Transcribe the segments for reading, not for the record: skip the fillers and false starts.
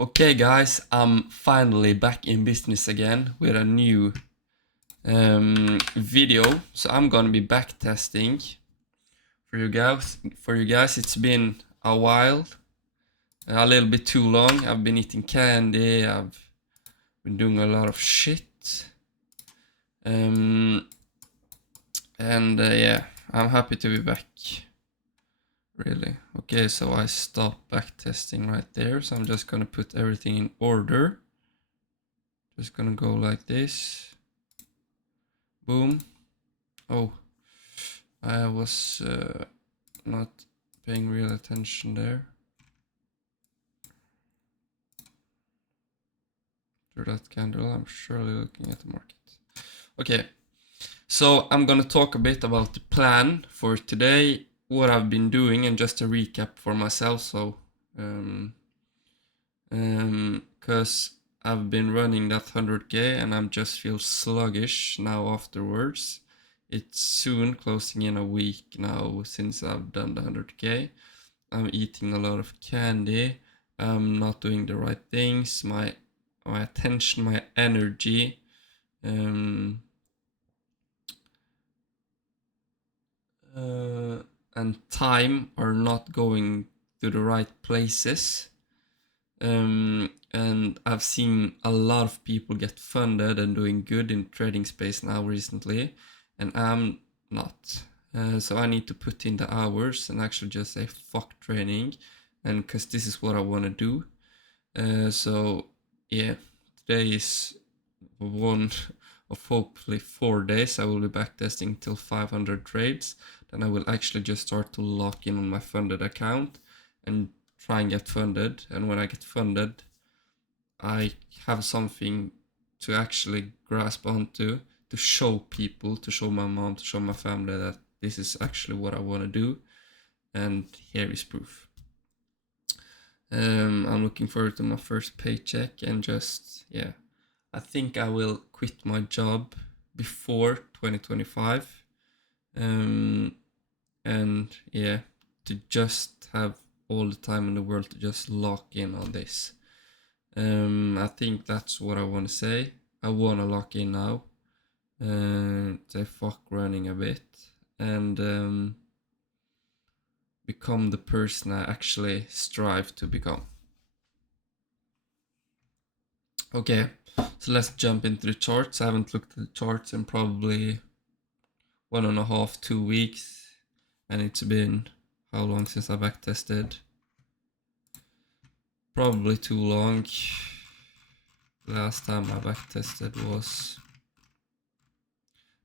Okay guys, I'm finally back in business again with a new video. So I'm gonna be back testing for you guys. It's been a while, a little bit too long. I've been eating candy. I've been doing a lot of shit. Yeah, I'm happy to be back. Really. Okay, so I stopped back testing right there. So I'm just gonna put everything in order. Just gonna go like this. Boom. Oh, I was not paying real attention there. Through that candle, I'm surely looking at the market. Okay, so I'm gonna talk a bit about the plan for today, what I've been doing, and just a recap for myself. So, because I've been running that 100k and I just feel sluggish now afterwards. It's soon closing in a week now since I've done the 100k. I'm eating a lot of candy. I'm not doing the right things. My attention, my energy, and time are not going to the right places. And I've seen a lot of people get funded and doing good in trading space now recently, and I'm not. So I need to put in the hours and actually just say fuck training, and because this is what I want to do. So yeah, today is one of hopefully 4 days. I will be back testing till 500 trades. Then I will actually just start to lock in on my funded account and try and get funded. And when I get funded, I have something to actually grasp onto, to show people, to show my mom, to show my family that this is actually what I want to do. And here is proof. I'm looking forward to my first paycheck and just, yeah, I think I will quit my job before 2025. And yeah, to just have all the time in the world to just lock in on this. I think that's what I want to say. I want to lock in now. Say fuck running a bit. And become the person I actually strive to become. Okay, so let's jump into the charts. I haven't looked at the charts in probably 1.5, 2 weeks, and it's been how long since I backtested? Probably too long. Last time I backtested was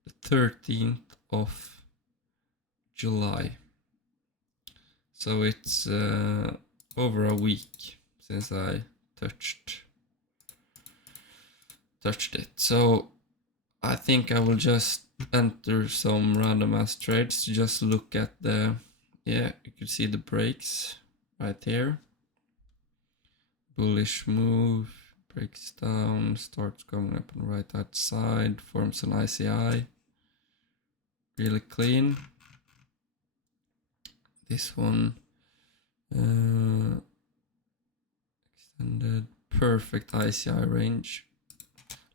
the 13th of July. So it's over a week since I touched it. So I think I will just enter some random ass trades to just look at the, yeah, you can see the breaks right here. Bullish move, breaks down, starts going up on the right hand side, forms an ICI. Really clean. This one extended, perfect ICI range.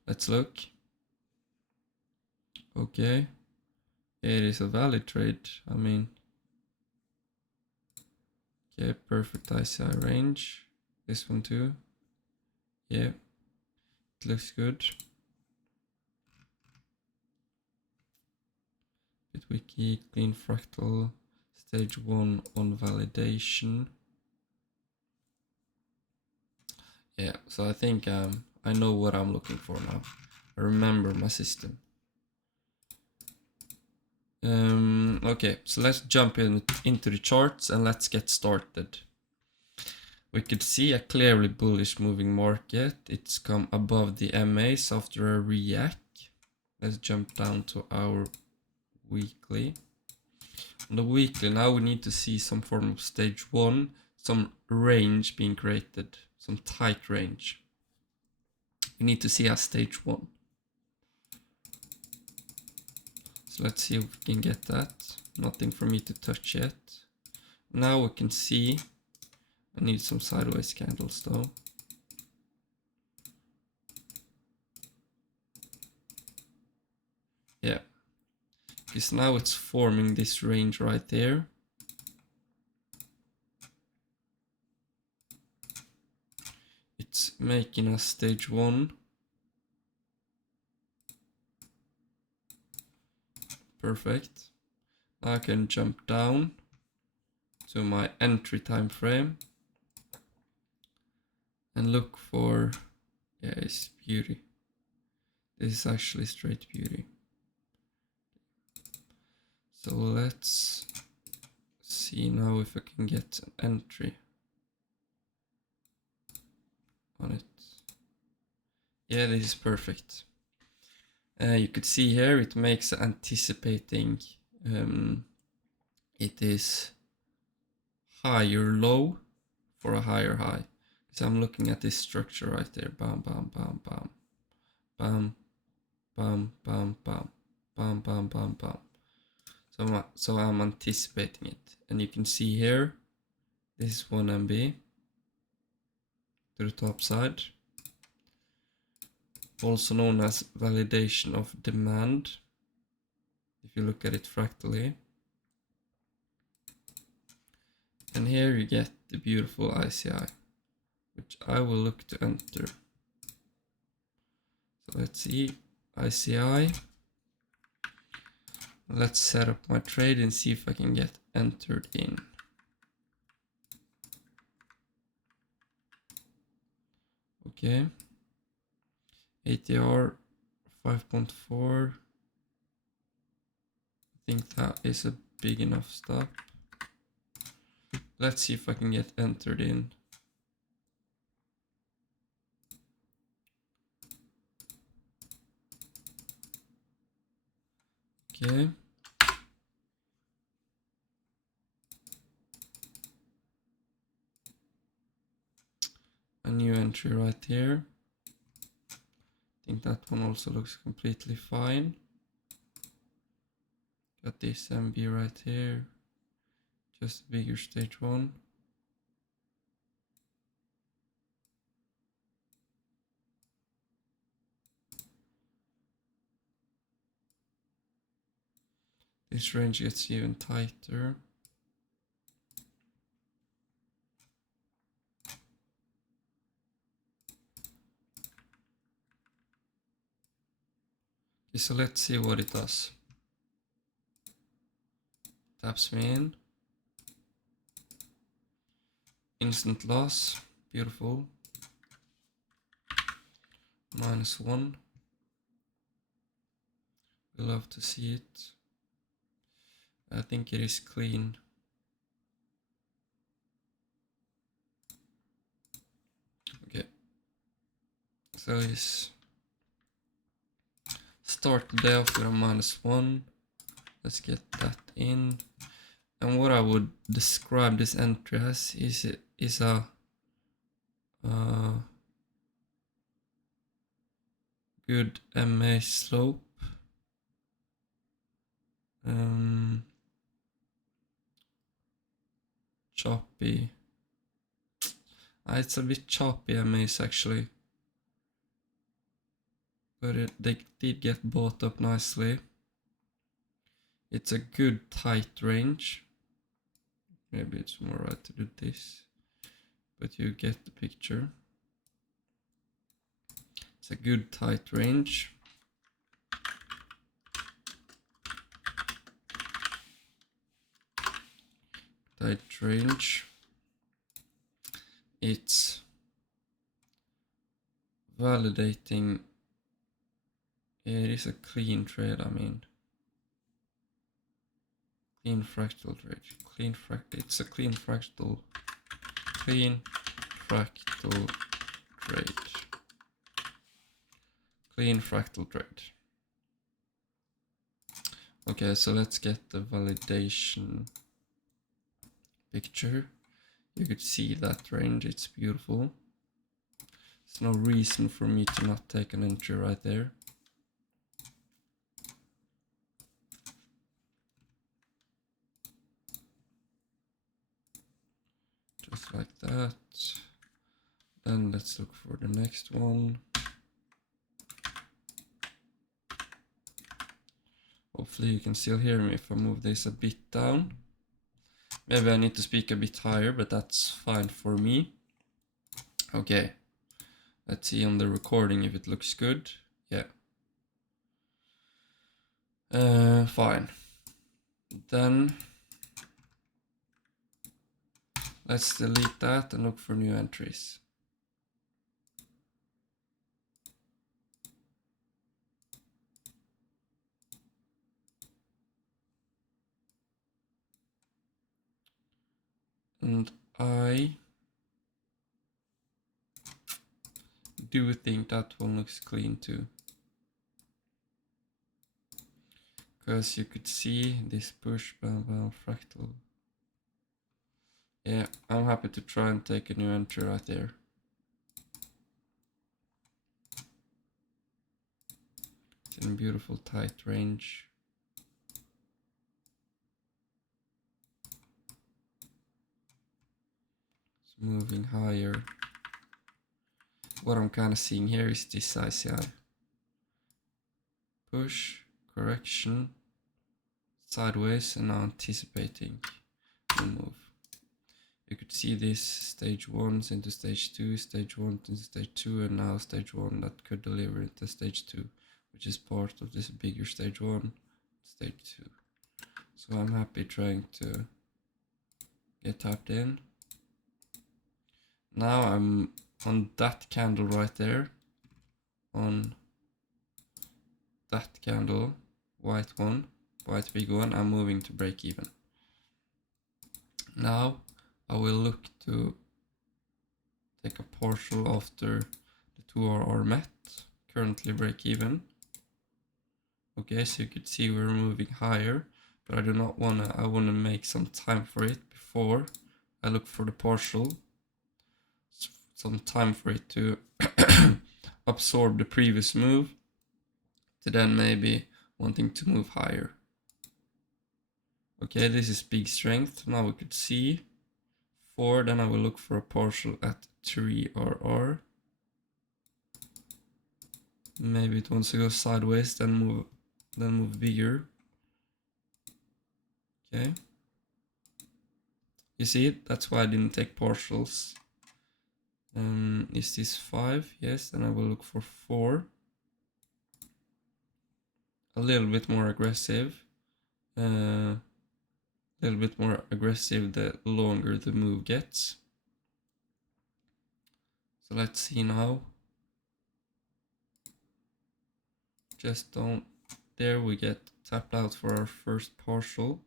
Let's look. Okay, it is a valid trade. I mean, okay, perfect ICI range. This one too. Yeah, it looks good. Bitwiki, clean fractal, stage 1 on validation. Yeah, so I think I know what I'm looking for now. I remember my system. Okay, so let's jump into the charts and let's get started. We could see a clearly bullish moving market. It's come above the MAs after a react. Let's jump down to our weekly. On the weekly, now we need to see some form of stage 1, some range being created, some tight range. We need to see a stage 1. So let's see if we can get that. Nothing for me to touch yet. Now we can see, I need some sideways candles though. because now it's forming this range right there. It's making a stage 1. Perfect. Now I can jump down to my entry time frame and look for, yeah, it's beauty. This is actually straight beauty. So let's see now if I can get an entry on it. Yeah, this is perfect. You could see here it makes anticipating it is higher low for a higher high. So I'm looking at this structure right there. Bam, bam, bam, bam, bam, bam, bam, bam, bam, bam, bam, bam. So I'm anticipating it, and you can see here this is 1 MB to the top side, also known as validation of demand. If you look at it fractally, and here you get the beautiful ICI, which I will look to enter. So let's see, ICI. Let's set up my trade and see if I can get entered in. Okay. ATR 5.4. I think that is a big enough stop. Let's see if I can get entered in. Okay. A new entry right here. I think that one also looks completely fine. Got this MB right here. Just a bigger stage 1. This range gets even tighter. Okay, so let's see what it does. Taps me in. Instant loss. Beautiful. -1. We love to see it. I think it is clean. Okay. So it's start the day off with a -1. Let's get that in. And what I would describe this entry as is a good MA slope. Choppy. It's a bit choppy MAs actually. But they did get bought up nicely. It's a good tight range. Maybe it's more right to do this, but you get the picture. It's a good tight range. Tight range. It's validating. It is a clean trade, I mean. Clean fractal trade. It's a clean fractal. Clean fractal trade. Clean fractal trade. Okay, so let's get the validation picture. You could see that range, it's beautiful. There's no reason for me to not take an entry right there. Just like that. Then let's look for the next one. Hopefully you can still hear me if I move this a bit down. Maybe I need to speak a bit higher, but that's fine for me. Okay, let's see on the recording if it looks good. Yeah. Fine. Then let's delete that and look for new entries. And I do think that one looks clean too. Because you could see this push, bam, bam, fractal. Yeah, I'm happy to try and take a new entry right there. It's in a beautiful tight range. It's moving higher. What I'm kind of seeing here is this ICI. Push, correction, sideways, and now anticipating the move. You could see this stage 1 into stage 2, stage 1 into stage 2, and now stage 1 that could deliver into stage 2, which is part of this bigger stage 1, stage 2. So I'm happy trying to get tapped in. Now I'm on that candle right there, on that candle, white big one, I'm moving to break even. Now I will look to take a partial after the 2RR met, currently break even. Okay, so you could see we're moving higher, but I do not wanna, I wanna make some time for it before I look for the partial. Some time for it to absorb the previous move, to then maybe wanting to move higher. Okay, this is big strength. Now we could see 4, then I will look for a partial at 3RR. Maybe it wants to go sideways, then move bigger. Okay. You see it? That's why I didn't take partials. Is this 5? Yes, then I will look for 4. A little bit more aggressive. A little bit more aggressive the longer the move gets. So let's see now. Just don't. There we get tapped out for our first partial.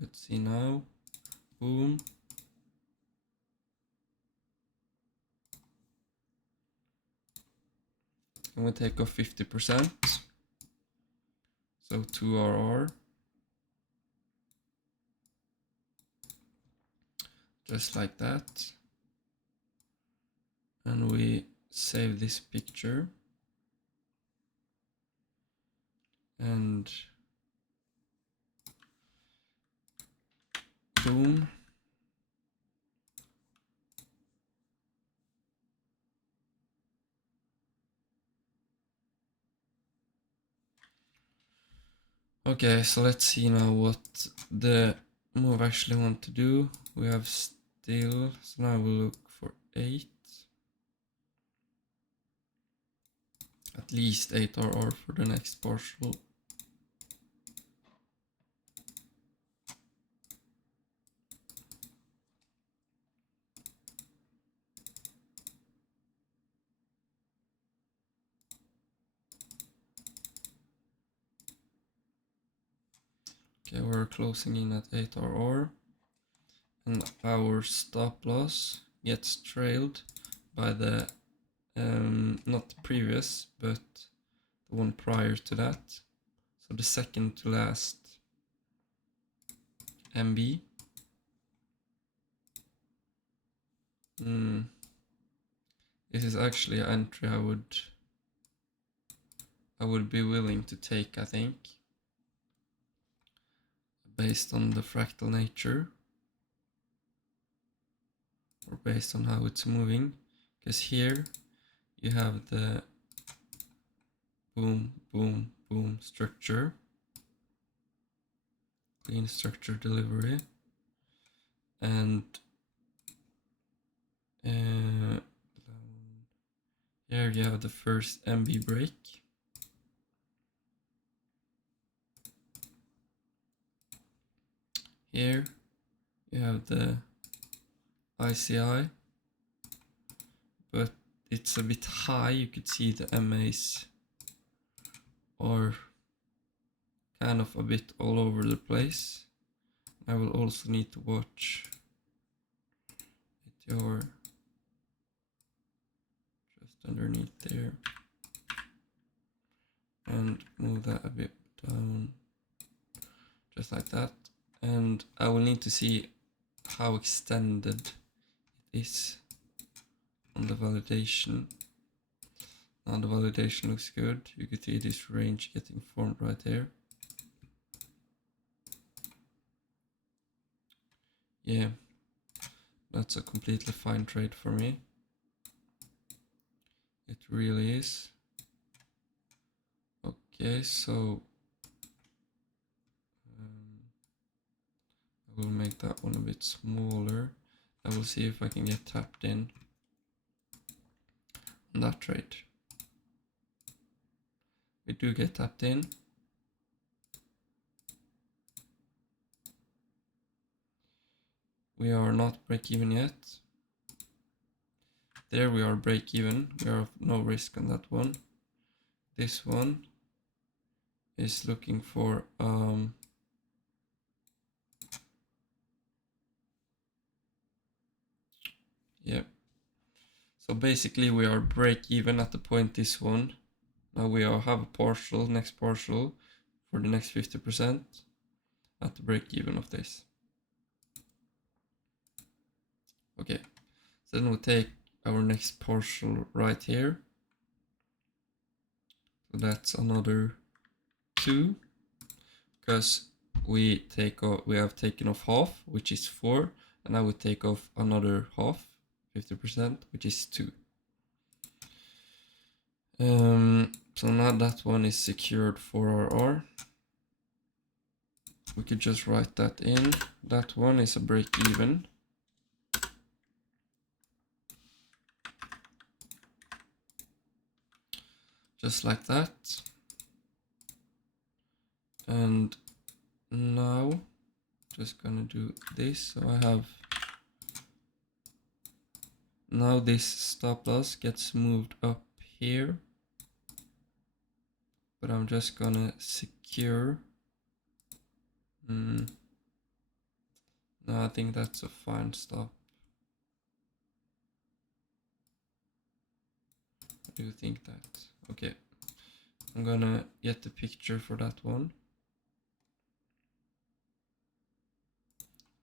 Let's see now. Boom. And we take off 50%. So 2RR. Just like that. And we save this picture. And boom. Okay, so let's see now what the move actually want to do. We have still, so now we'll look for 8. At least 8RR for the next partial. Okay, we're closing in at 8RR. And our stop loss gets trailed by the, not the previous, but the one prior to that. So the second to last MB. This is actually an entry I would be willing to take, I think, based on the fractal nature, or based on how it's moving, because here you have the boom, boom, boom, structure, clean structure delivery, and here you have the first MB break. Here you have the ICI, but it's a bit high. You could see the MAs are kind of a bit all over the place. I will also need to watch your just underneath there and move that a bit down, just like that. And I will need to see how extended it is on the validation. Now the validation looks good. You can see this range getting formed right here. Yeah, that's a completely fine trade for me. It really is. Okay, so I will make that one a bit smaller. I will see if I can get tapped in on that trade. We do get tapped in. We are not break even yet. There we are break even. We are no risk on that one. This one is looking for yeah. So basically we are break even at the point this one. Now we have a partial, next partial for the next 50% at the break even of this. Okay, so then we'll take our next partial right here. So that's another 2, because we have taken off half, which is 4, and I would take off another half, 50%, which is 2. So now that one is secured for our. We could just write that in. That one is a break even. Just like that. And now just gonna do this. So I have now this stop loss gets moved up here, but I'm just gonna secure. No, I think that's a fine stop. I do think that. Okay, I'm gonna get the picture for that one,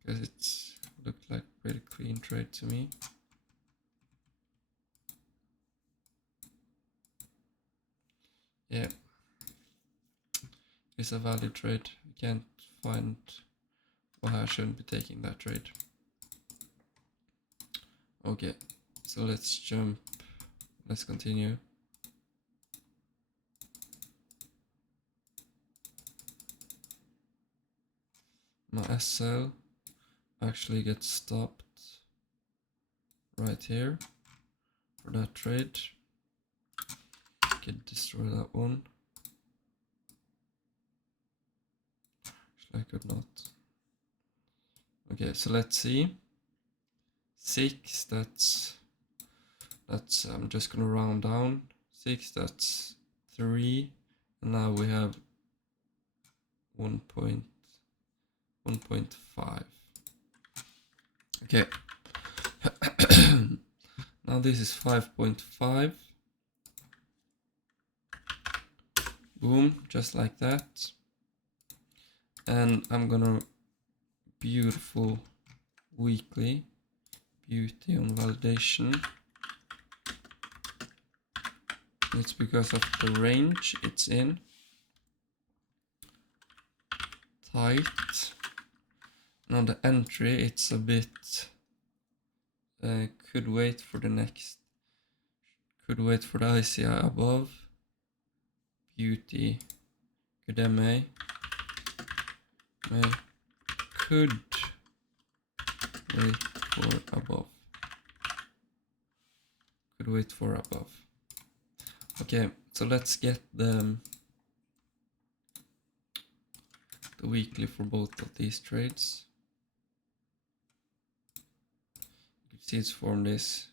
because it's looked like a pretty clean trade to me. Yeah, it's a valid trade. I can't find why I shouldn't be taking that trade. Okay, so let's jump. Let's continue. My SL actually gets stopped right here for that trade. Can destroy that one. Actually, I could not. Okay, so let's see. 6, that's I'm just gonna round down. 6, that's 3, and now we have 1.5. Okay. Now this is 5.5. Boom, just like that. And I'm gonna beautiful weekly beauty on validation. It's because of the range it's in. Tight. Now the entry, it's a bit could wait for the next, could wait for the ICI above. Beauty Good MA. Could wait for above. Could wait for above. Okay, so let's get the weekly for both of these trades. You can see it's formed this.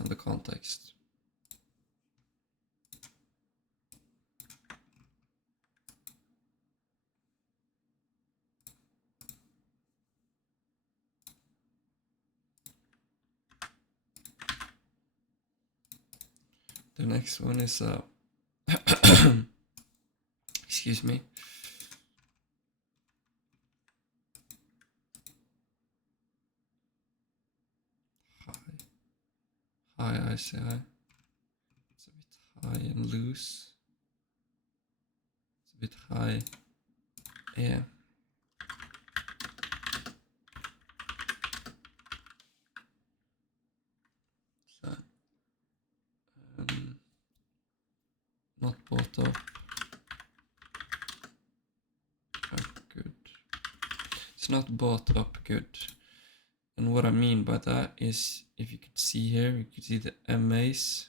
And the context. The next one is excuse me. High ICI. It's a bit high and loose. It's a bit high. Yeah. So, not bought up. Good. It's not bought up good. And what I mean by that is, if you could see here, you could see the MAs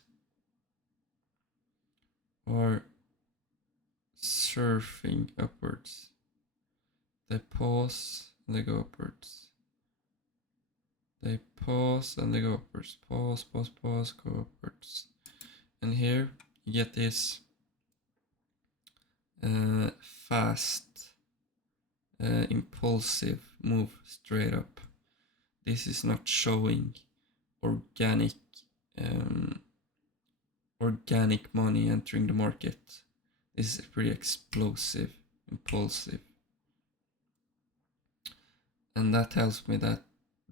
are surfing upwards. They pause and they go upwards. They pause and they go upwards. Pause, pause, pause, go upwards. And here you get this fast, impulsive move straight up. This is not showing organic money entering the market. This is pretty explosive, impulsive. And that tells me that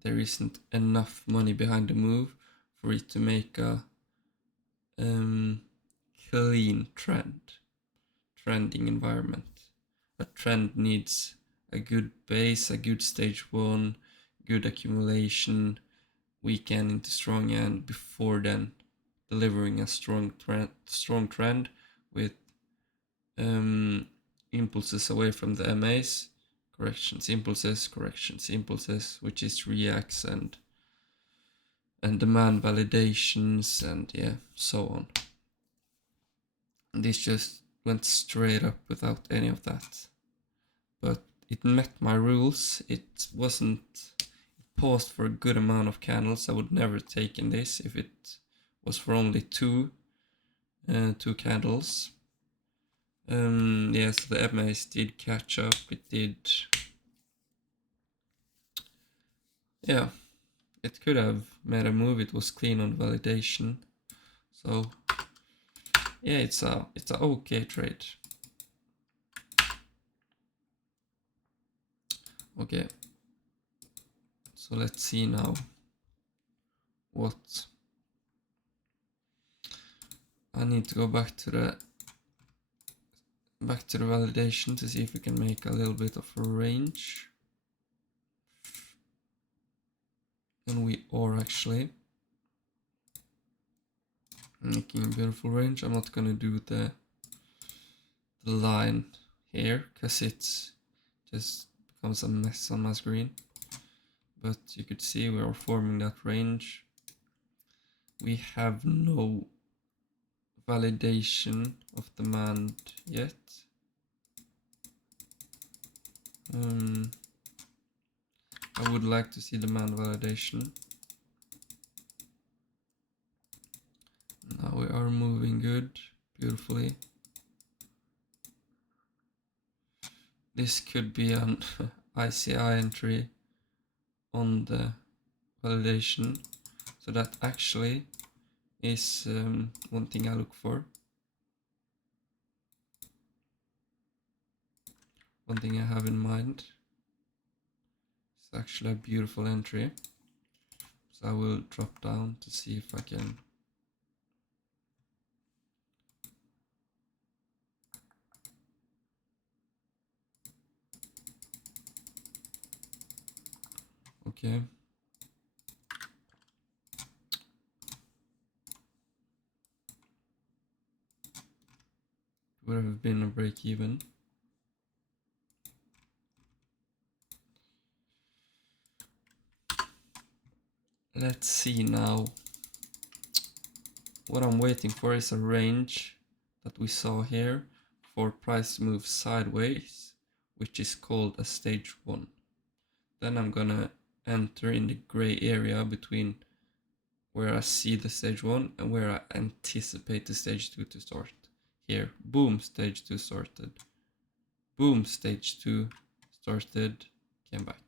there isn't enough money behind the move for it to make a clean trending environment. A trend needs a good base, a good stage one, good accumulation, weak end into strong end, before then delivering a strong trend with impulses away from the MAs, corrections, impulses, which is reacts and demand validations, and yeah, so on. And this just went straight up without any of that. But it met my rules. It wasn't, it paused for a good amount of candles. I would never taken this if it was for only two candles. Yeah, so the MAs did catch up. It did. Yeah, it could have made a move. It was clean on validation. So yeah, it's a okay trade. Okay. So let's see now what I need to go back to the validation to see if we can make a little bit of a range. And we are actually making a beautiful range. I'm not gonna do the line here because it just becomes a mess on my screen. But you could see we are forming that range. We have no validation of demand yet. I would like to see demand validation. Now we are moving good, beautifully. This could be an ICI entry on the validation. So that actually is one thing I look for. One thing I have in mind. It's actually a beautiful entry. So I will drop down to see if I can. Okay. would have been a break even. Let's see now. What I'm waiting for is a range that we saw here for price to move sideways, which is called a stage 1. Then I'm gonna enter in the gray area between where I see the stage 1 and where I anticipate the stage 2 to start. Here, boom, stage 2 started. Boom, stage 2 started, came back.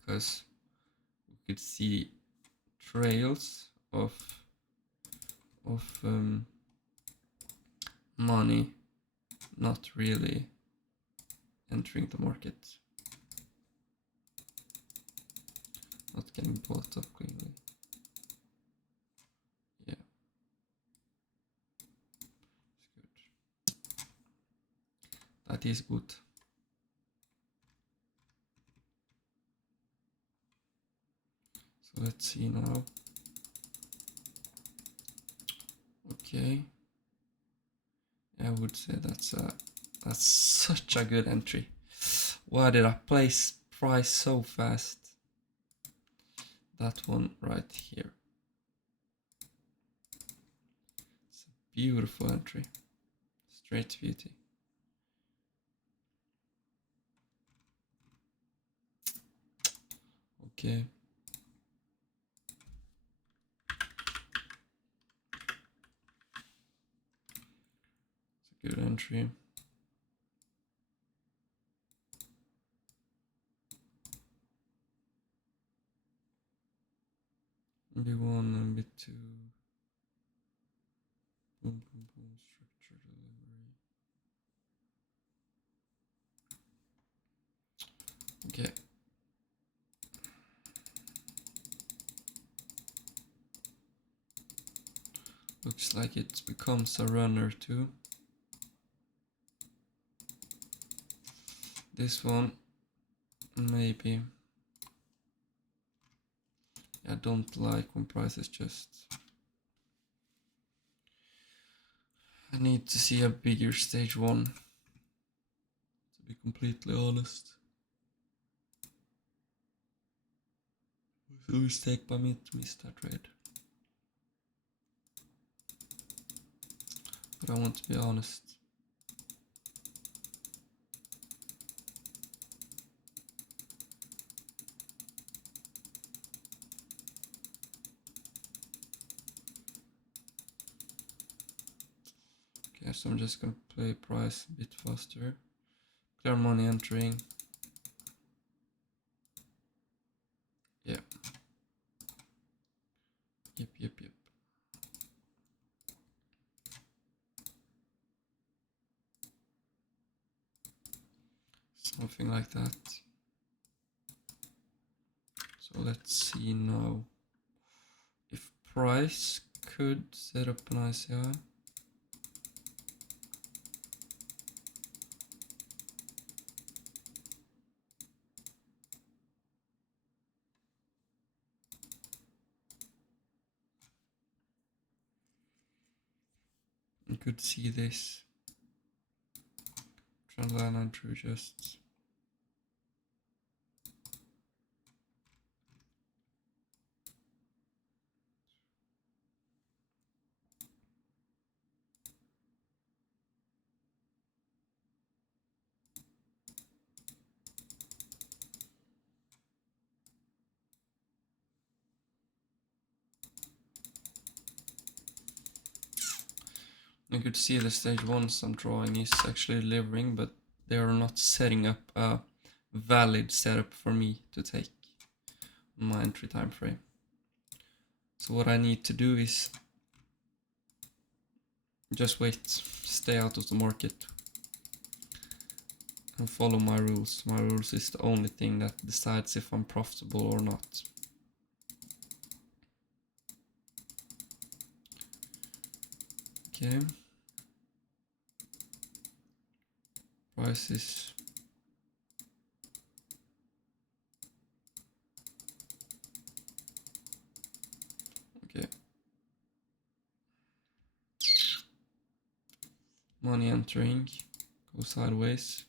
Because we could see trails of money not really entering the market, not getting bought up quickly. Yeah, it's good. That is good. So let's see now. Okay, I would say that's such a good entry. Why did I place price so fast? That one right here. It's a beautiful entry. Straight beauty. Okay. It's a good entry. B1 and B2. Boom, boom, boom. Structure delivery. Okay. Looks like it becomes a runner too. This one, maybe. I don't like when prices just... I need to see a bigger stage 1, to be completely honest. It was a mistake by me to miss that trade. But I want to be honest. Okay, so I'm just gonna play price a bit faster. Clear money entering. Yeah. Yep. Something like that. So let's see now if price could set up an ICI. You could see this trend line entry just... You could see the stage 1s I'm drawing is actually delivering, but they are not setting up a valid setup for me to take on my entry time frame. So what I need to do is just wait, stay out of the market and follow my rules. My rules is the only thing that decides if I'm profitable or not. Okay. Prices. Okay. money entering, go sideways,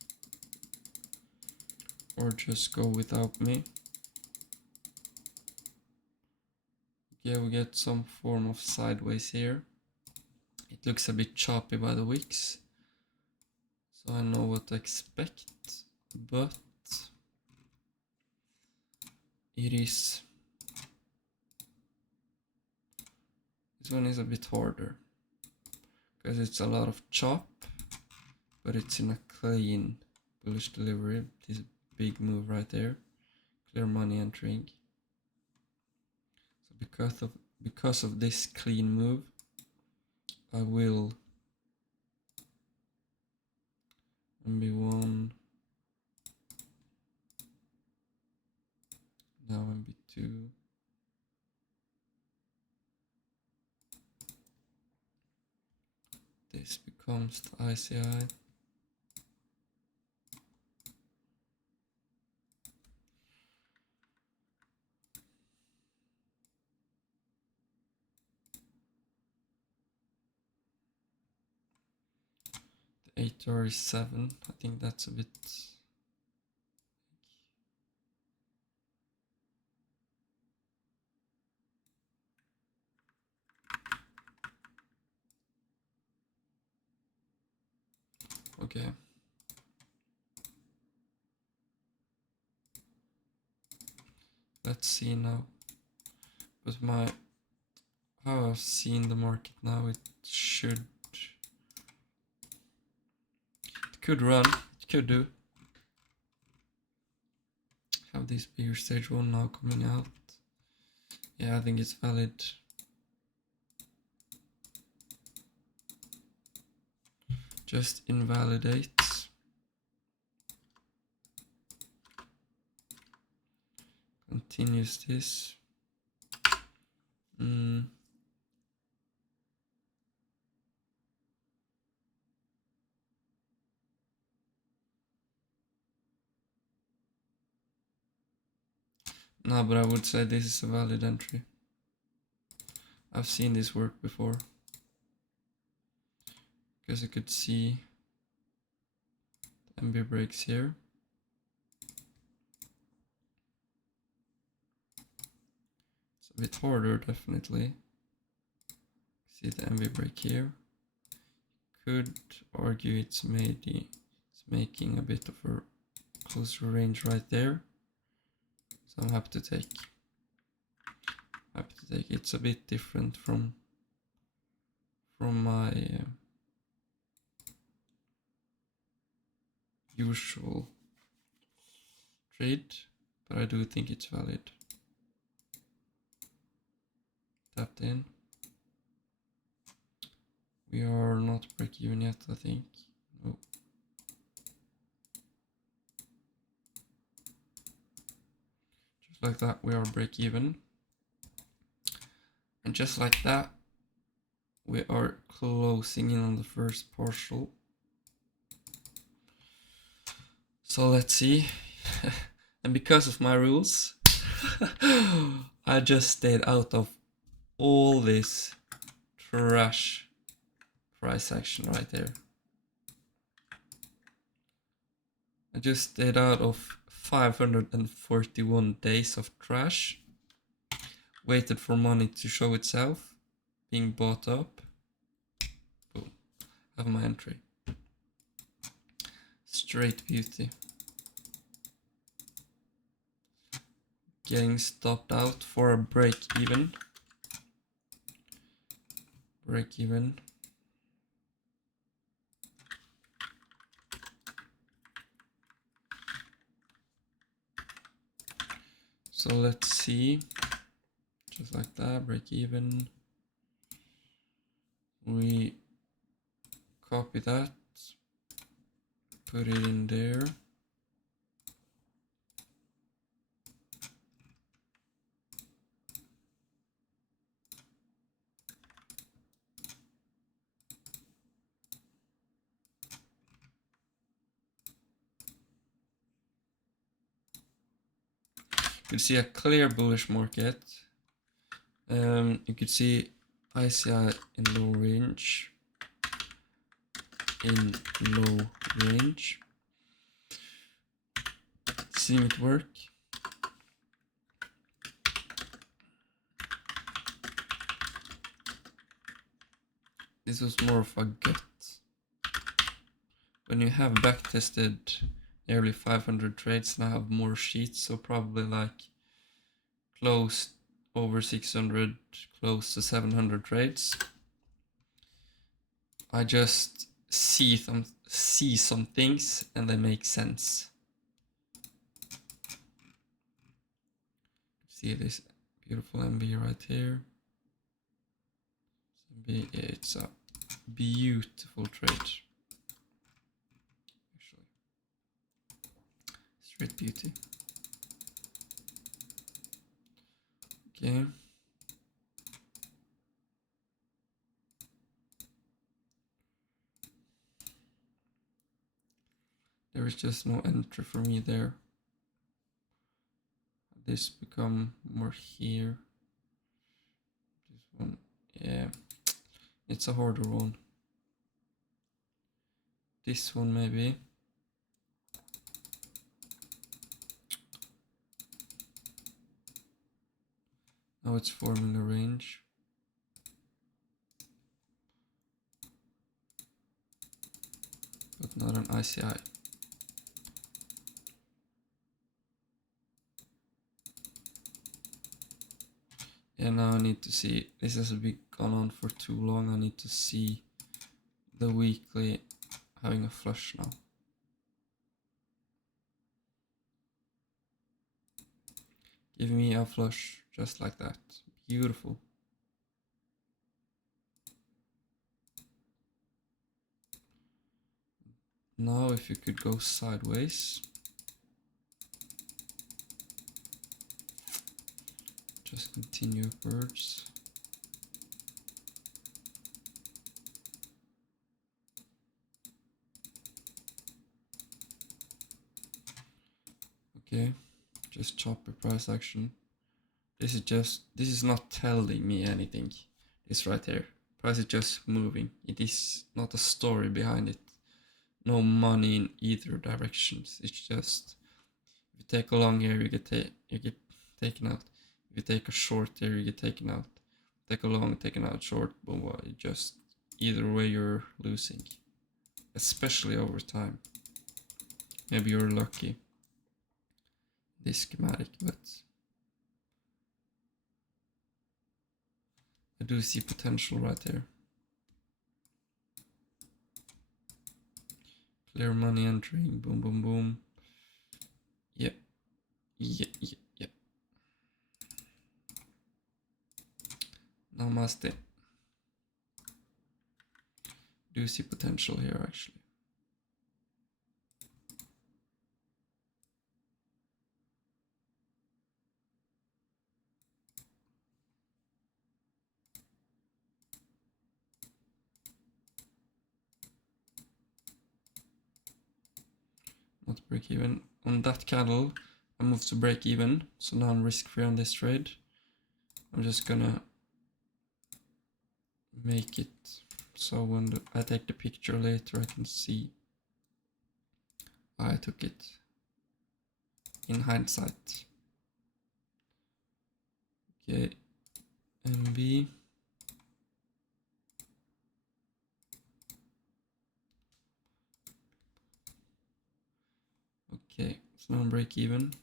or just go without me. Yeah, we get some form of sideways here. It looks a bit choppy by the wicks, so I know what to expect, but it is, this one is a bit harder because it's a lot of chop, but it's in a clean bullish delivery. This big move right there, clear money entering. So because of this clean move, I will MB1, now MB2. This becomes the ICI. The 8R is 7. I think that's a bit. Okay. Let's see now. But how I've seen the market now, it could run, it could do. Have this bigger stage 1 now coming out. Yeah, I think it's valid. Just invalidates. Continues this. No, but I would say this is a valid entry. I've seen this work before. Because you could see the MB breaks here. It's a bit harder, definitely. See the MB break here. Could argue it's making a bit of a closer range right there. So I'm happy to take. It's a bit different from my usual trade, but I do think it's valid. Tapped in. We are not break even yet, I think. No. Just like that, we are break even. And just like that, we are closing in on the first partial. So let's see. And because of my rules, I just stayed out of all this trash price action right there. I just stayed out of 541 days of trash. Waited for money to show itself, being bought up. Boom. Have my entry. Straight beauty. Getting stopped out for a break even. Break even. So let's see. Just like that, break even. We copy that, put it in there. You can see a clear bullish market. You could see ICI in low range. in low range. Seeing it work. This was more of a gut. When you have backtested nearly 500 trades and I have more sheets, so probably like close over 600, close to 700 trades, I just see some things and they make sense. See this beautiful MB right here. MB, it's a beautiful trade. Actually, straight beauty. Okay. There is just no entry for me there. This become more here. This one, yeah, it's a harder one. This one maybe. Now it's forming a range. But not an ICI. Yeah, now I need to see, this has gone on for too long, I need to see the weekly having a flush now. Give me a flush just like that. Beautiful. Now if you could go sideways. Just continue upwards. Okay, just chop a price action. This is not telling me anything. This right here. Price is just moving. It is not a story behind it. No money in either directions. It's just, if you take a long here, you get taken out. If you take a short here, you get taken out. Take a long, taken out, short, boom, boom. It just, either way you're losing. Especially over time. Maybe you're lucky. This schematic, but I do see potential right there. Clear money entering, boom, boom, boom. Yep, yep, yep, yep. Namaste. Do see potential here actually. Not break even. On that candle, I moved to break even, so now I'm risk free on this trade. I'm just gonna make it so when I take the picture later, I can see I took it in hindsight. Okay, MB. Okay, so now I'm break even.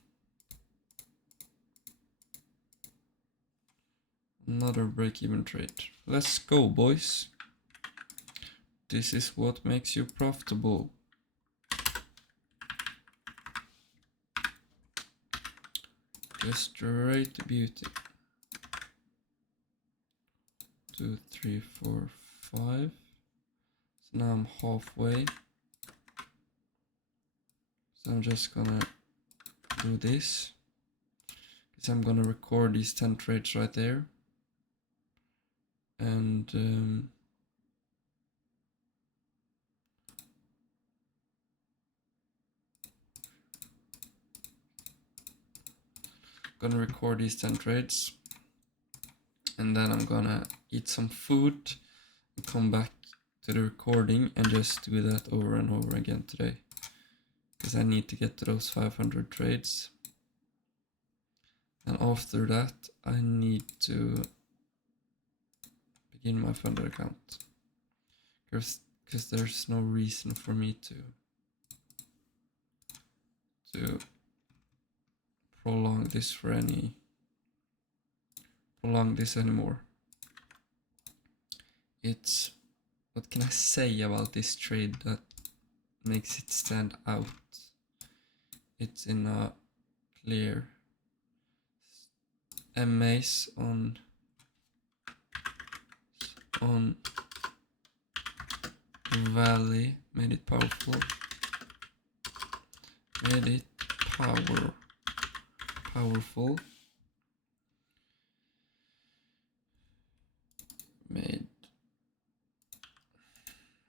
Another break-even trade. Let's go, boys. This is what makes you profitable. Just straight beauty. 2, 3, 4, 5. So now I'm halfway. So I'm just gonna do this. Because I'm gonna record these 10 trades right there. And gonna record these 10 trades, and then I'm gonna eat some food and come back to the recording and just do that over and over again today, because I need to get to those 500 trades. And after that, I need to begin my funded account, because there's no reason for me to prolong this anymore. It's, what can I say about this trade that makes it stand out? It's in a clear MAs on Valley, made it powerful, made it powerful,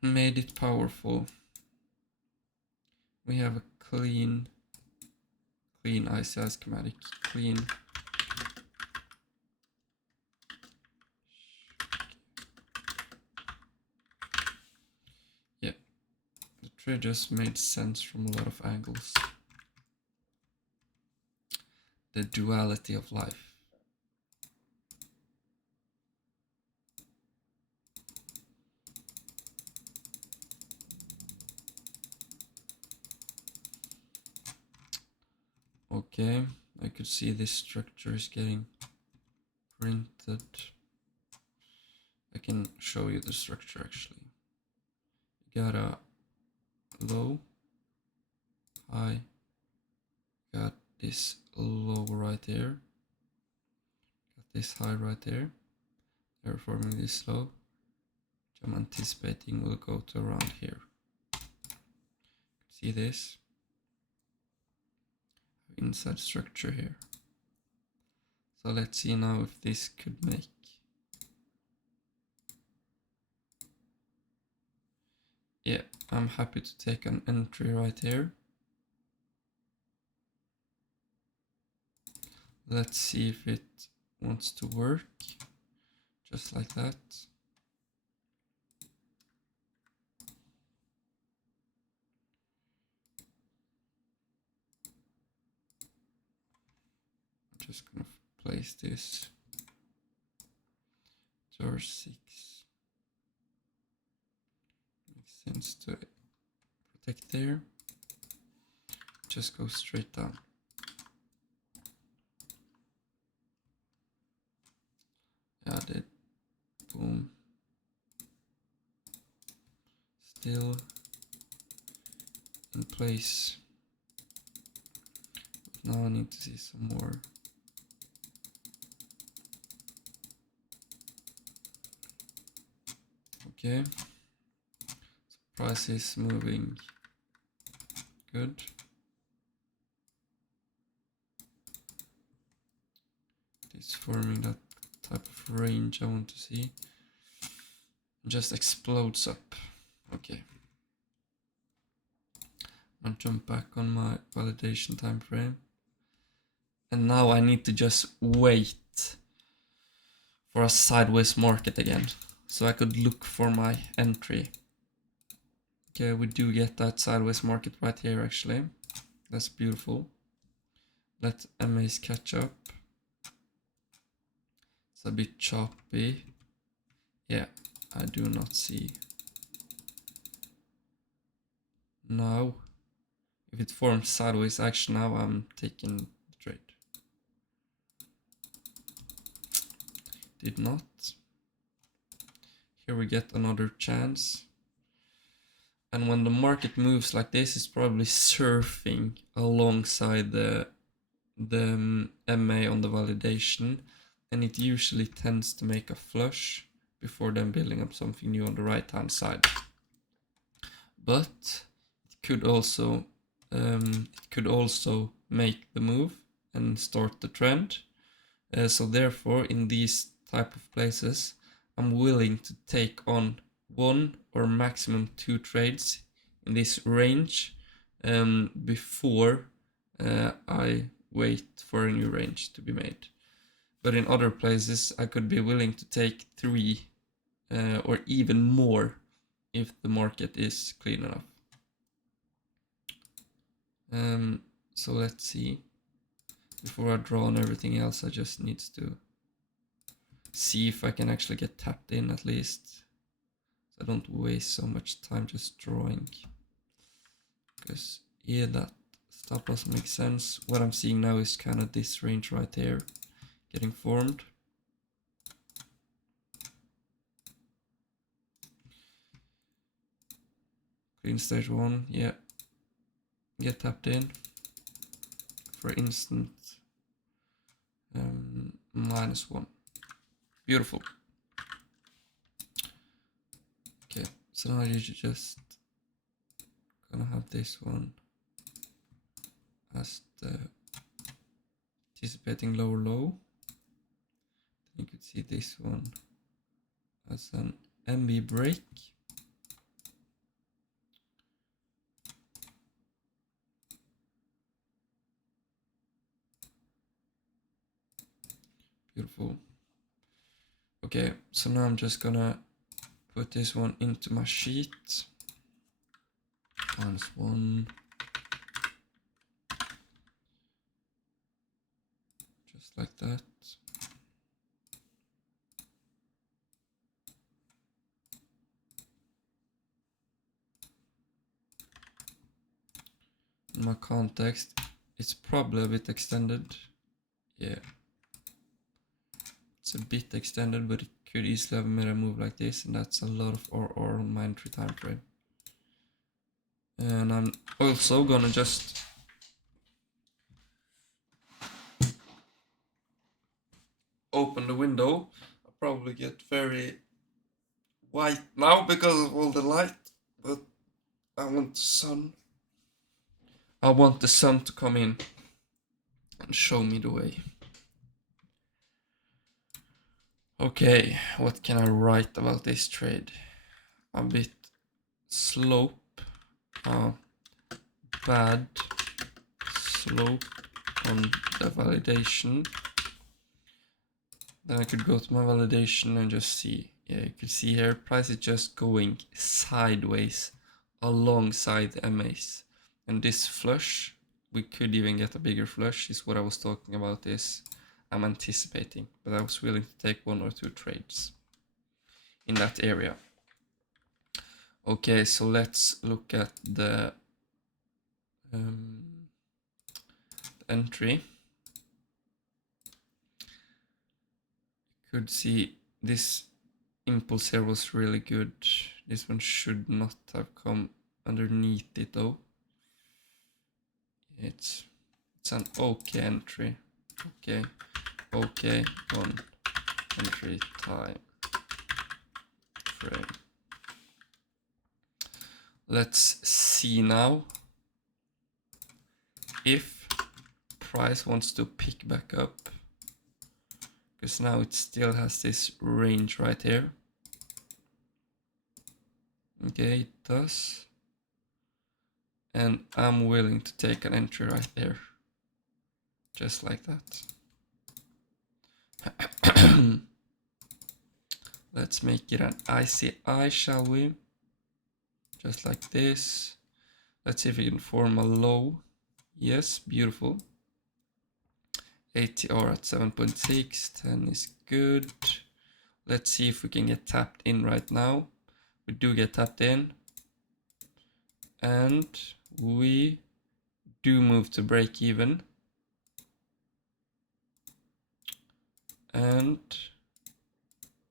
made it powerful. We have a clean ICI schematic, clean. Yeah, the trade just made sense from a lot of angles. The duality of life. Okay, I could see this structure is getting printed. I can show you the structure actually. You got a low, high, got this low right here, got this high right there. They're forming this low, which I'm anticipating will go to around here. See this? Inside structure here. So let's see now if this could make. Yeah, I'm happy to take an entry right here. Let's see if it wants to work. Just like that. I'm just gonna place this to R6. Makes sense to protect there. Just go straight down. Added. Boom. Still in place. But now I need to see some more. Okay. So price is moving good. It's forming that type of range I want to see. Just explodes up. Okay. I'll jump back on my validation time frame. And now I need to just wait for a sideways market again, so I could look for my entry. Okay, we do get that sideways market right here actually. That's beautiful. Let MAs catch up. It's a bit choppy. Yeah, I do not see. Now, if it forms sideways action now, I'm taking the trade. Did not. Here we get another chance. And when the market moves like this, it's probably surfing alongside the MA on the validation, and it usually tends to make a flush before then building up something new on the right hand side. But it could also make the move and start the trend. So therefore, in these type of places, I'm willing to take on 1 or maximum 2 trades in this range before I wait for a new range to be made. But in other places, I could be willing to take 3 or even more if the market is clean enough. So let's see. Before I draw on everything else, I just need to see if I can actually get tapped in at least. So I don't waste so much time just drawing. Because yeah, that stop loss makes sense. What I'm seeing now is kind of this range right here getting formed. Clean stage 1, yeah. Get tapped in. For instant. -1. Beautiful. Okay, so now you just gonna have this one as the anticipating lower low. You could see this one as an MB break. Beautiful. Okay, so now I'm just gonna put this one into my sheet. -1. Just like that. In my context, it's probably a bit extended. Yeah. It's a bit extended, but it could easily have made a move like this, and that's a lot of RR on my entry time frame. And I'm also gonna just open the window. I'll probably get very white now because of all the light, but I want the sun. I want the sun to come in and show me the way. Okay, what can I write about this trade? A bit slope, bad slope on the validation. Then I could go to my validation and just see. Yeah, you can see here, price is just going sideways alongside the MAs. And this flush, we could even get a bigger flush, is what I was talking about. Is I'm anticipating, but I was willing to take 1 or 2 trades in that area. Okay, so let's look at the entry. Could see this impulse here was really good. This one should not have come underneath it though. It's an okay entry. Okay on entry time frame. Let's see now if price wants to pick back up, because now it still has this range right here. Okay, it does. And I'm willing to take an entry right there. Just like that. Let's make it an ICI, shall we? Just like this. Let's see if we can form a low. Yes, beautiful. ATR at 7.6, 10 is good. Let's see if we can get tapped in right now. We do get tapped in. And we do move to break even. And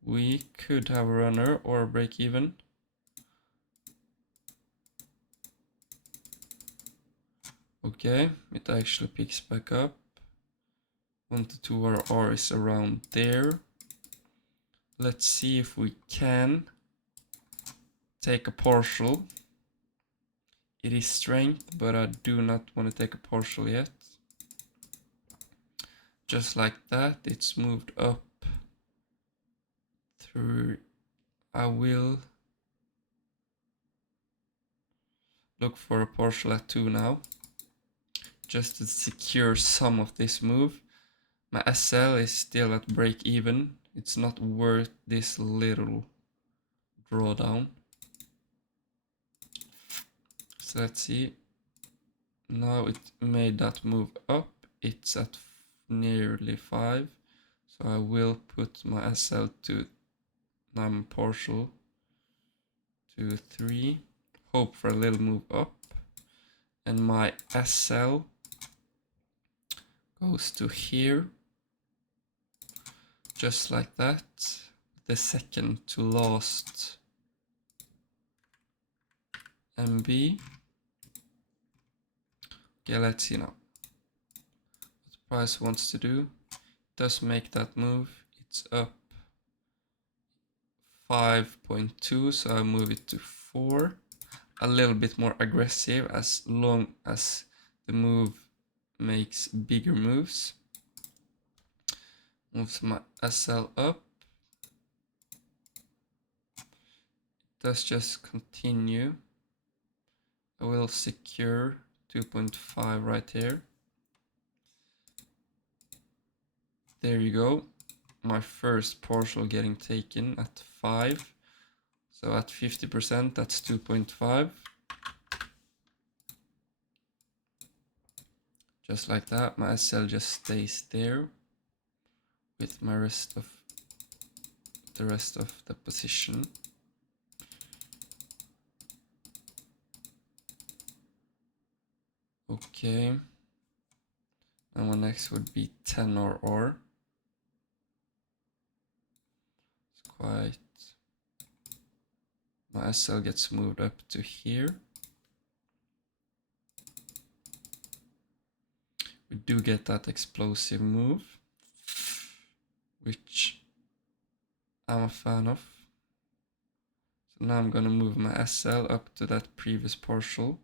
we could have a runner or a break even. Okay, it actually picks back up. 1 to 2 RR is around there. Let's see if we can take a partial. It is strength, but I do not want to take a partial yet. Just like that, it's moved up through. I will look for a partial at 2 now, just to secure some of this move. My SL is still at break even. It's not worth this little drawdown. So let's see. Now it made that move up. It's at nearly 5. So I will put my SL to, now I'm partial to 3. Hope for a little move up. And my SL goes to here. Just like that. The second to last MB. Okay, let's see now what the price wants to do. It does make that move. It's up 5.2, so I move it to 4. A little bit more aggressive as long as the move makes bigger moves. Moves my SL up. It does just continue. I will secure 2.5 right here. There you go. My first partial getting taken at 5. So at 50%, that's 2.5. Just like that, my SL just stays there with my rest of the position. Okay. And my next would be 10 or. It's quite. My SL gets moved up to here. We do get that explosive move, which I'm a fan of. So now I'm gonna move my SL up to that previous partial.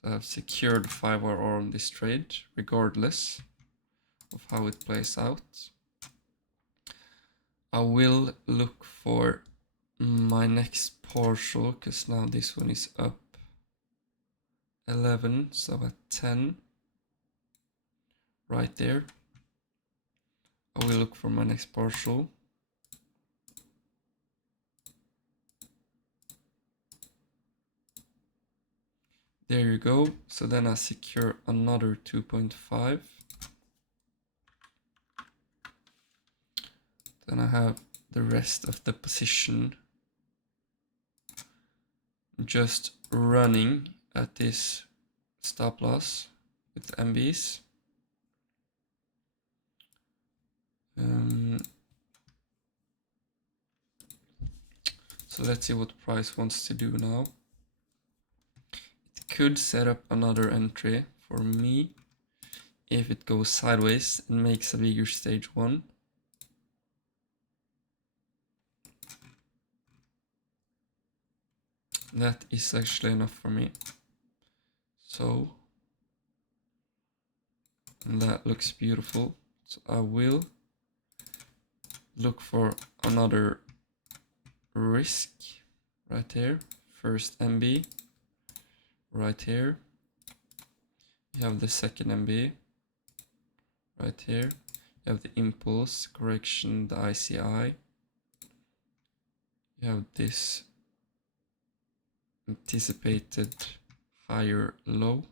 So I've secured 5 RR on this trade, regardless of how it plays out. I will look for my next partial, because now this one is up 11, so at 10, right there. I will look for my next partial. There you go. So then I secure another 2.5. Then I have the rest of the position just running at this stop loss with MBs. So let's see what price wants to do now. It could set up another entry for me if it goes sideways and makes a bigger stage 1. That is actually enough for me. So, and that looks beautiful. So I will look for another risk right here. First MB right here. You have the second MB right here. You have the impulse correction, the ICI. You have this anticipated higher low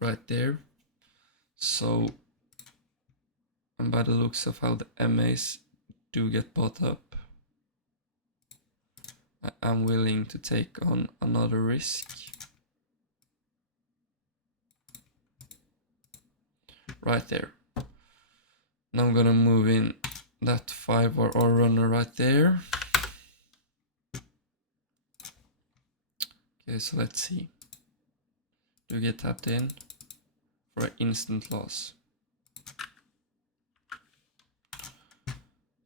right there. So, and by the looks of how the MAs do get bought up, I'm willing to take on another risk. Right there. Now I'm gonna move in that 5 RR runner right there. Okay, so let's see. Do we get tapped in for an instant loss?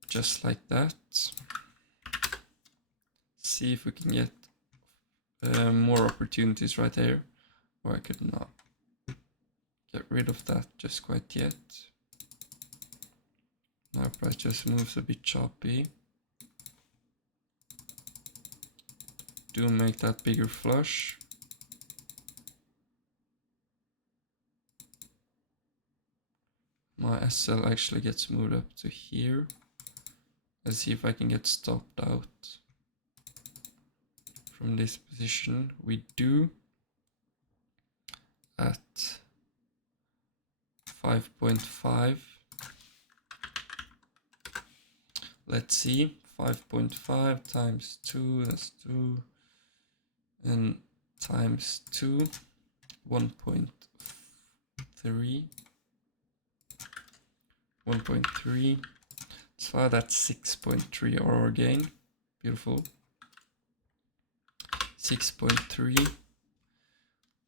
Just like that. See if we can get more opportunities right here. Or I could not get rid of that just quite yet. Now price just moves a bit choppy. Do make that bigger flush. My SL actually gets moved up to here. Let's see if I can get stopped out. from this position. We do at 5.5. Let's see, 5.5 times 2, that's 2, and times 2, 1.3, 1.3, so that's 6.3 RR gain, beautiful. 6.3,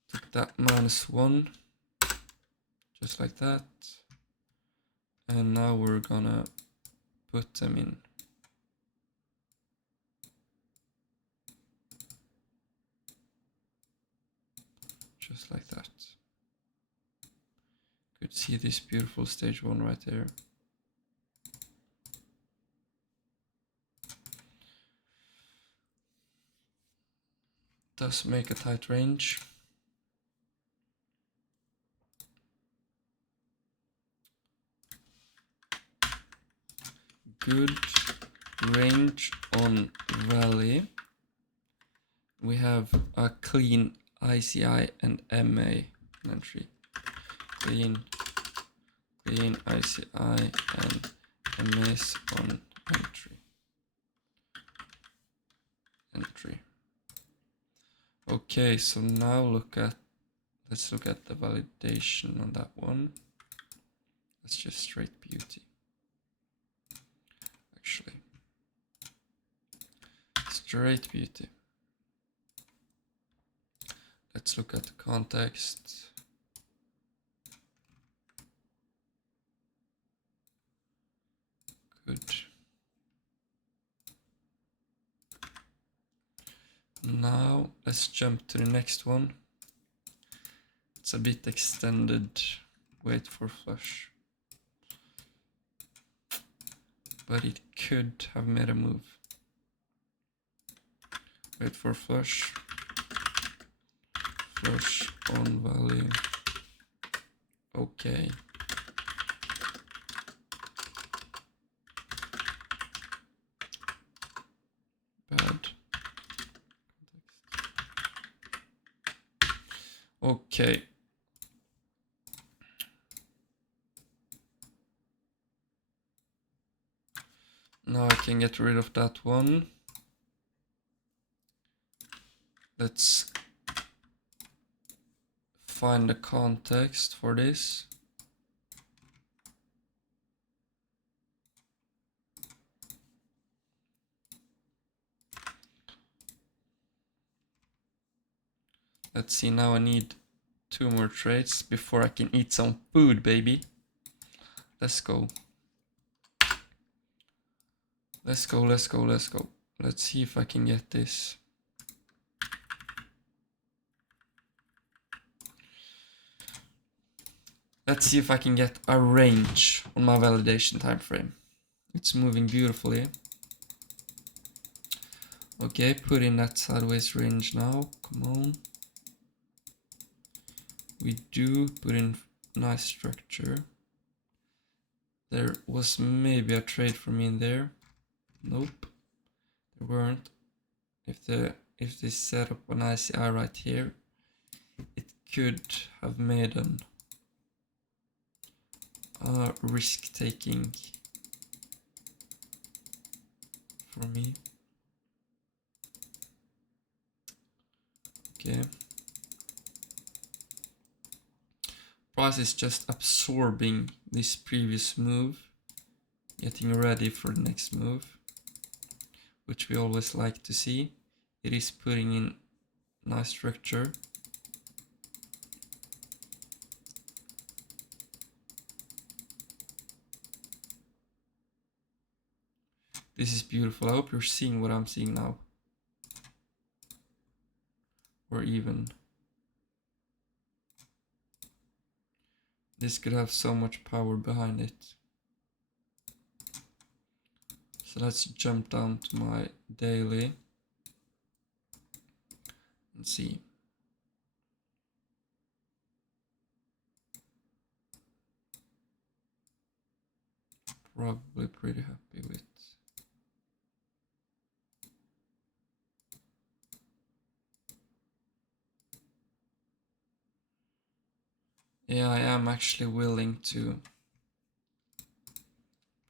took that -1, just like that, and now we're gonna put them in. Just like that. Could see this beautiful stage 1 right there. Does make a tight range. Good range on valley. We have a clean ICI and MA entry. Clean ICI and MS on entry. Okay, so now let's look at the validation on that one. That's just straight beauty. Actually, straight beauty. Let's look at the context. Good. Now let's jump to the next one. It's a bit extended. Wait for flush. But it could have made a move. Wait for flush. Flush on valley. Okay. Bad. Okay. Now I can get rid of that one. Let's find the context for this. Let's see, now I need 2 more trades before I can eat some food, baby. Let's go. Let's go, let's go, let's go. Let's see if I can get this. Let's see if I can get a range on my validation time frame. It's moving beautifully. Okay, put in that sideways range now. Come on. We do put in nice structure. There was maybe a trade for me in there. Nope, there weren't. If they set up an ICI right here, it could have made an risk taking for me. Okay. Price is just absorbing this previous move, getting ready for the next move, which we always like to see. It is putting in nice structure. This is beautiful. I hope you're seeing what I'm seeing now. Or even. This could have so much power behind it. So let's jump down to my daily and see. Probably pretty happy with. Yeah, I am actually willing to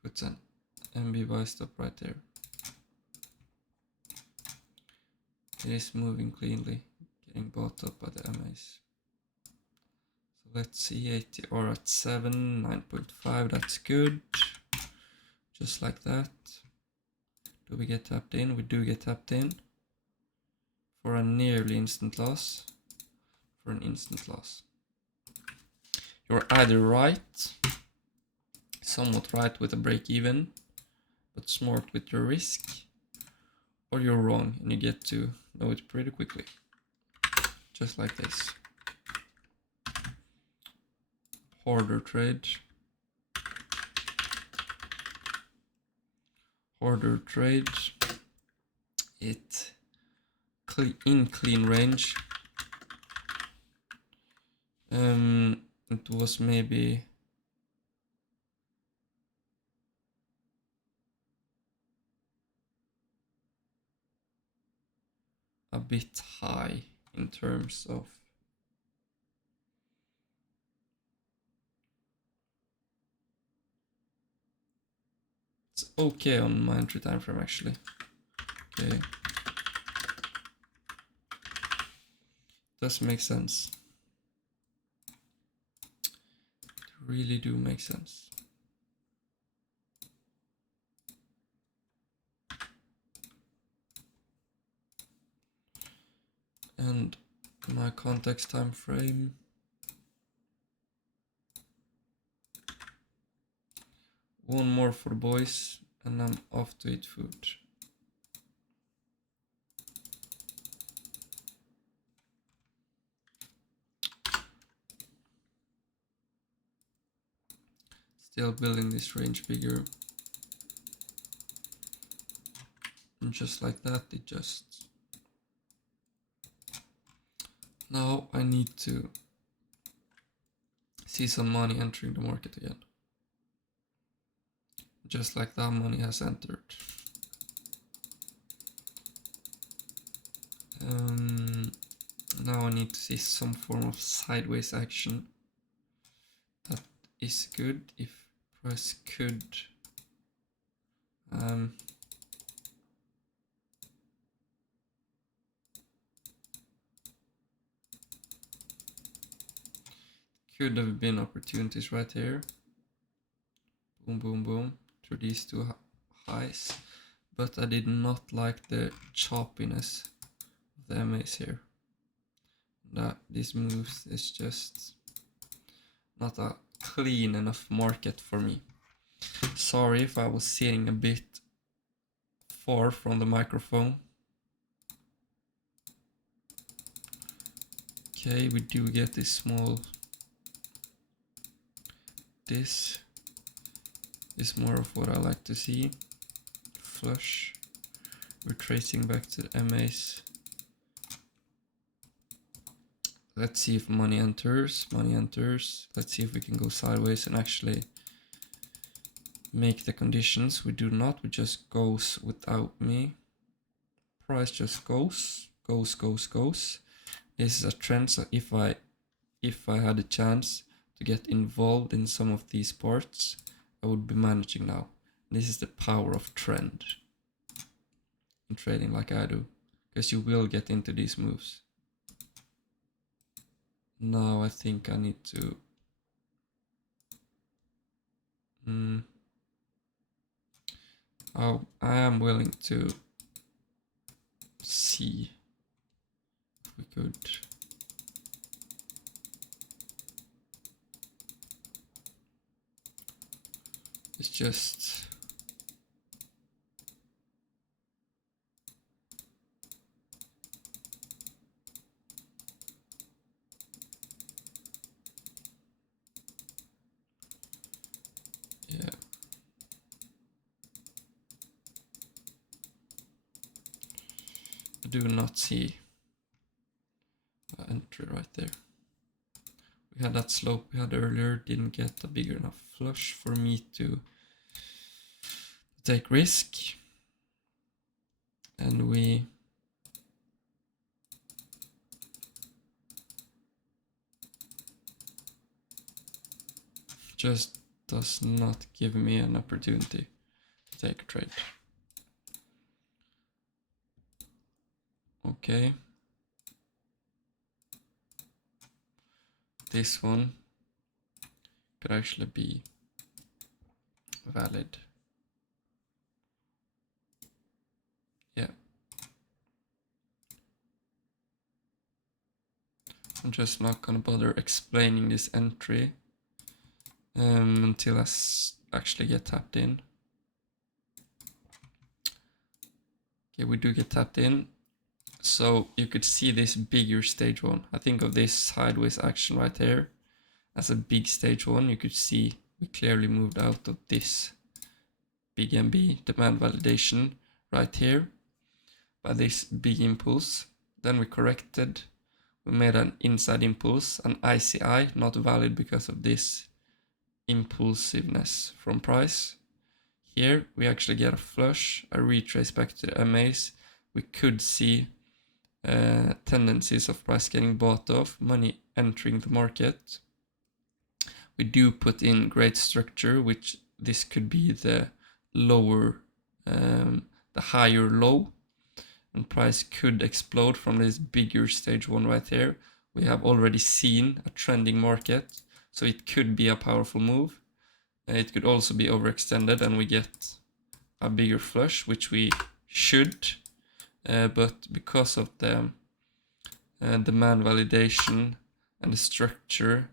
put an MB buy stop right there. It is moving cleanly, getting bought up by the MAs. So let's see, 80 or at 7, 9.5, that's good. Just like that. Do we get tapped in? We do get tapped in. For a nearly instant loss. For an instant loss. You're either right, somewhat right with a break even, but smart with your risk, or you're wrong and you get to know it pretty quickly. Just like this. Harder trade. Harder trade. It in clean range. It was maybe a bit high in terms of it's okay on my entry time frame actually. Okay. Does make sense. It really do make sense. And my context time frame. One more for the boys and I'm off to eat food. Still building this range bigger. And just like that, it just... Now I need to see some money entering the market again. Just like that money has entered. Now I need to see some form of sideways action. That is good if price could could have been opportunities right here. Boom, boom, boom through these two highs, but I did not like the choppiness of the MAs here. That these moves is just not a clean enough market for me. Sorry if I was sitting a bit far from the microphone. Okay, we do get this small. This is more of what I like to see. Flush. We're tracing back to the MAs. Let's see if money enters. Money enters. Let's see if we can go sideways and actually make the conditions. We do not. We just goes without me. Price just goes. Goes. This is a trend. So if I had a chance to get involved in some of these parts, I would be managing now. This is the power of trend in trading like I do, because you will get into these moves. Now I think I need to I am willing to see if we could it's just yeah. I do not see an entry right there. We had that slope we had earlier, didn't get a big enough flush for me to take risk. And we just does not give me an opportunity to take a trade. Okay. This one could actually be valid. Yeah. I'm just not gonna bother explaining this entry until I actually get tapped in. Okay, we do get tapped in. So you could see this bigger stage one. I think of this sideways action right here as a big stage one. You could see we clearly moved out of this big MB demand validation right here by this big impulse. Then we corrected. We made an inside impulse, an ICI, not valid because of this impulsiveness from price. Here we actually get a flush, a retrace back to the MAs. We could see tendencies of price getting bought off, money entering the market. We do put in great structure, which this could be the lower, the higher low, and price could explode from this bigger stage one right here. We have already seen a trending market, so it could be a powerful move. It could also be overextended and we get a bigger flush, which we should, but because of the demand validation and the structure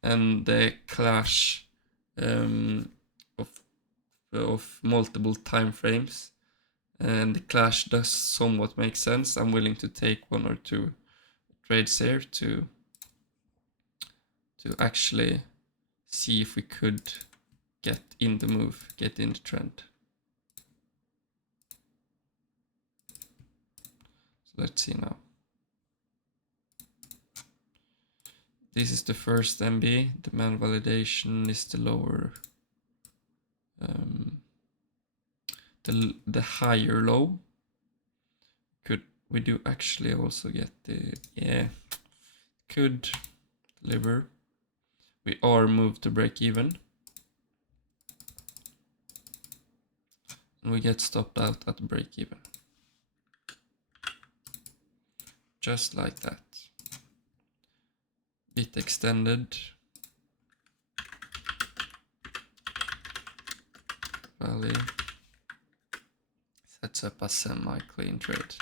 and the clash of multiple time frames, and the clash does somewhat make sense, I'm willing to take 1 or 2 trades here to actually see if we could get in the move, get in the trend. So let's see now. This is the first MB, demand validation is the lower, the higher low. We do actually also get the, yeah, could deliver. We are moved to break even. And we get stopped out at break even. Just like that. Bit extended. Valley. Sets up a semi-clean trade.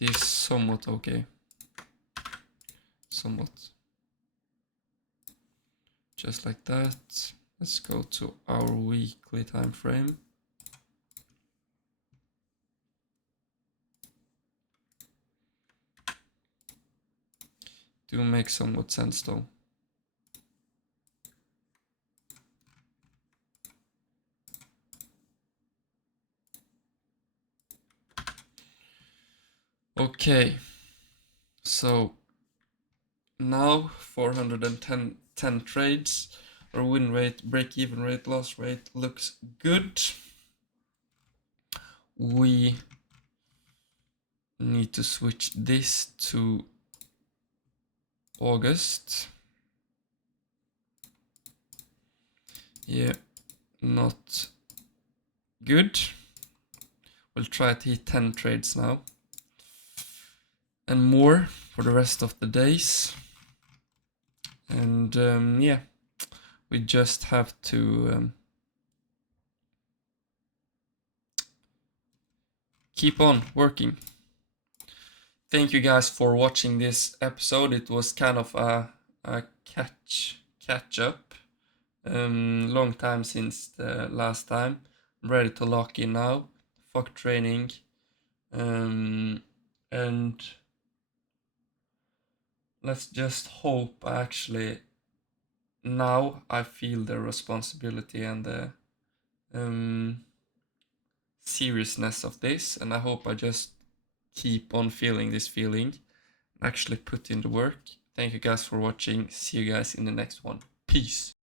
This is somewhat okay. Somewhat. Just like that. Let's go to our weekly time frame. Do make somewhat sense though. Okay, so now 410 trades. Our win rate, break-even rate, loss rate looks good. We need to switch this to August. Yeah, not good. We'll try to hit 10 trades now. And more for the rest of the days. And yeah, we just have to keep on working. Thank you guys for watching this episode. It was kind of a catch up. Long time since the last time. I'm ready to lock in now. Fuck training. And let's just hope actually now I feel the responsibility and the seriousness of this, and I hope I just keep on feeling this feeling, actually put in the work. Thank you guys for watching. See you guys in the next one. Peace.